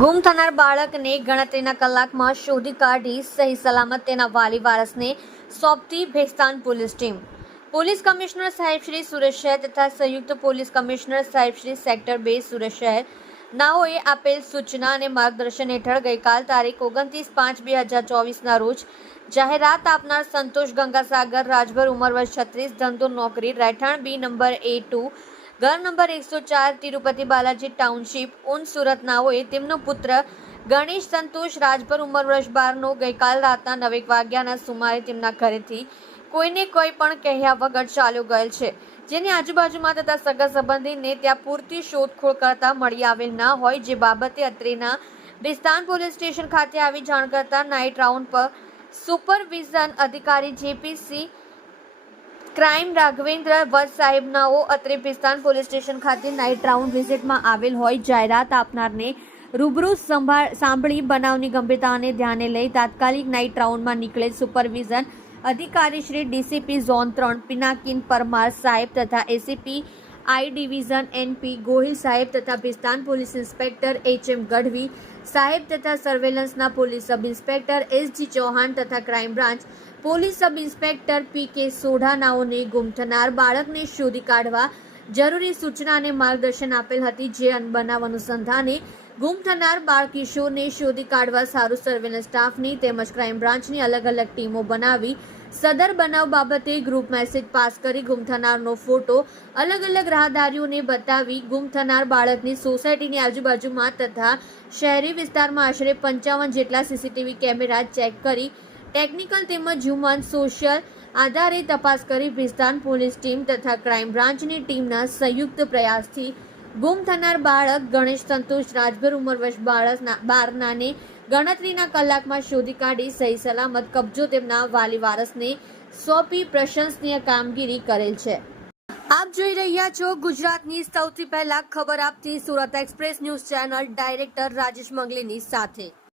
ગુમ થનાર બાળકને ગણતરીના કલાકમાં શોધી કાઢી સહી સલામત તેના વાલી વારસને સોંપતી Bhestan police team police commissioner સાહેબ શ્રી સુરત શહેર તથા સંયુક્ત પોલીસ કમિશનર સાહેબ શ્રી સેક્ટર બે સુરત શહેર નાઓએ આપેલ સૂચના અને માર્ગદર્શન હેઠળ ગઈકાલ તારીખ ઓગણત્રીસ પાંચ બે હજાર ચોવીસના રોજ જાહેરાત આપનાર સંતોષ ગંગાસાગર રાજભર ઉંમર વર્ષ છત્રીસ ધંધો નોકરી રહેઠાણ બી નંબર એ ટુ ઘર નંબર એકસો ચાર તિરુપતિ બાલાજી ટાઉનશીપ ઉન સુરતના હોય તેમનો પુત્ર ગણેશ સંતોષ રાજભર ઉંમર વર્ષ બારનો ગઈકાલ રાતના નવેક વાગ્યાના સુમારે તેમના ઘરેથી કોઈને કોઈ પણ કહ્યા વગર ચાલ્યો ગયેલ છે જેની આજુબાજુમાં થતા સગા સંબંધીને ત્યાં પૂરતી શોધખોળ કરતા મળી આવેલ ના હોય જે બાબતે અત્રેના ડિસ્તાન પોલીસ સ્ટેશન ખાતે આવી જાણ કરતા નાઇટ રાઉન્ડ પર સુપરવિઝન અધિકારી જેપીસી ક્રાઇમ રાઘવેન્દ્ર વત સાહેબનાઓ અત્રે પિસ્તાન પોલીસ સ્ટેશન ખાતે નાઇટ રાઉન્ડ વિઝિટમાં આવેલ હોય જાહેરાત આપનારને રૂબરૂ સંભાળ સાંભળી બનાવની ગંભીરતાને ધ્યાને લઈ તાત્કાલિક નાઇટ રાઉન્ડમાં નીકળેલ સુપરવિઝન અધિકારી શ્રી ડીસીપી ઝોન ત્રણ પિનાકિન પરમાર સાહેબ તથા ACP I division NP Gohil સાહેબ તથા Bhestan police inspector H M Gadhvi સાહેબ તથા સર્વેલન્સના police sub inspector S G Chauhan તથા crime branch police sub inspector P K સોઢાનાઓને ગુમ થનાર બાળકને શોધી કાઢવા જરૂરી સૂચના અને માર્ગદર્શન આપેલ હતી જે બનાવ અનુસંધાને ગુમ થનાર બાળ કિશોરને શોધી કાઢવા સારું સર્વેલન્સ સ્ટાફની તેમજ ક્રાઇમ બ્રાન્ચની અલગ અલગ ટીમો બનાવી સદર બનાવ બાબતે ગ્રુપ મેસેજ પાસ કરી ગુમ થનારનો ફોટો અલગ અલગ રાહદારીઓને બતાવી ગુમ થનાર બાળકની સોસાયટીની આજુબાજુમાં તથા શહેરી વિસ્તારમાં આશરે પંચાવન જેટલા સીસીટીવી કેમેરા ચેક કરી ટેકનિકલ તેમજ હ્યુમન સોશિયલ આધારે તપાસ કરી ભિસ્તાન પોલીસ ટીમ તથા ક્રાઇમ બ્રાન્ચની ટીમના સંયુક્ત પ્રયાસથી ગુમ થનાર બાળક ગણેશ સંતોષ રાજભર ઉંમર વર્ષ બાળક બારનાને ગણતરીના કલાકમાં શોધી કાઢી સહી સલામત કબજો તેમના વાલી વારસને સોંપી પ્રશંસનીય કામગીરી કરેલ છે આપ જોઈ રહ્યા છો ગુજરાતની સૌથી પહેલા ખબર આપતી Surat express news channel director Rajesh મંગલીની સાથે